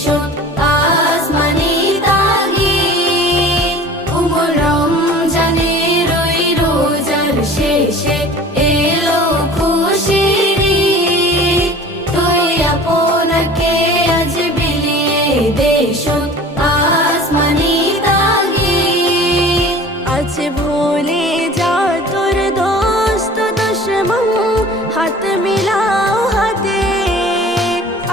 দেশত আসমানি তাগিদ উমর রমজানের ওই রোজার শেষে এলো খুশির ঈদ তুই আপনাকে আজ বিলিয়ে দেশত আসমানি তাগিদ আজ ভুলে যা তোর দোস্ত দুশ্মন হাত মিলাও হাতে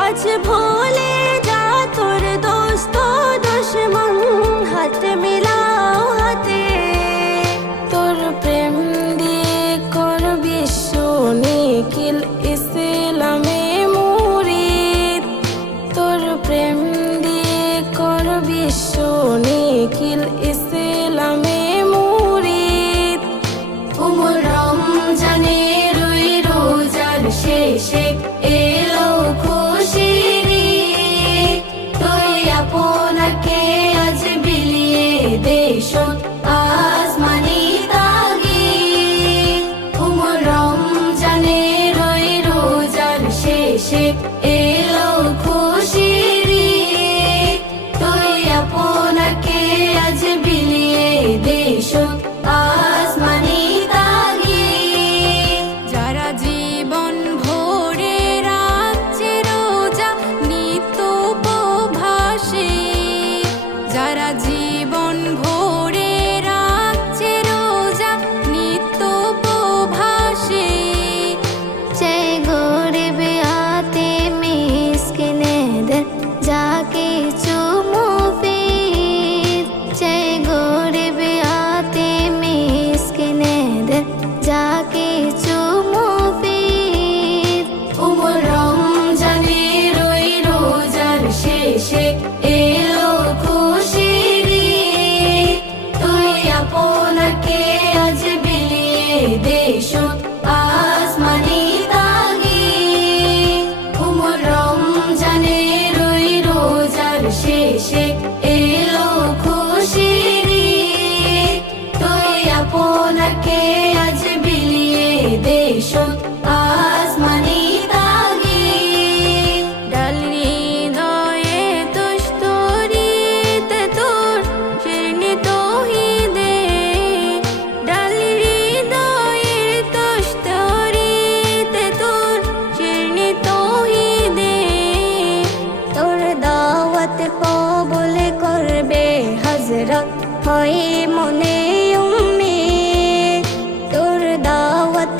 আজ ভুলে যা তোর দোস্ত দুশ্মন হাত মিলাও হাতে তোর প্রেম দিয়ে কর বিশ্ব নিখিল ইসলামে মুরিদ তোর প্রেম দিয়ে কর বিশ্ব নিখিল ইসলামে মুরিদ উমর রমজানের ওই রোজার শেষে এলো খুশির ঈদ তুই আপনাকে আজ বিলিয়ে দেশত আসমানি তাগিদ উমর রমজানের ওই রোজার শেষে এলো খুশির ঈদ তুই আপনাকে আজ বিলিয়ে দেশত আসমানি তাগিদ যারা জীবন ভরে রাখছে রোজা নিত্য উপবাসে যারা জীবন ভরে রাখছে রোজা নিত্য উপবাসে চাই গরিব আতে মিসকিনেদের যাকে মুফিদ চাই গরিব আতে মিসকিনেদের যাকে মুফিদ উমর রমজানের ওই রোজার শেষে এলো খুশির ঈদ তুই আপনাকে আজ বিলিয়ে দেশত আসমানি তাগিদ উমর রমজানের ওই রোজার শেষে এলো খুশির ঈদ তুই আপনাকে আজ বিলিয়ে দেশত আসমানি তাগিদ ডাল হৃদয়ে তুষ্টরিতে তোর শিরনি তৌহিদে ডাল হৃদয়ের তুষ্টরিতে তোর শিরনি তৌহিদে তোর দাওয়াত কবুল করবে হযরত হয় মনে উম্মিদ তোর দাওয়াত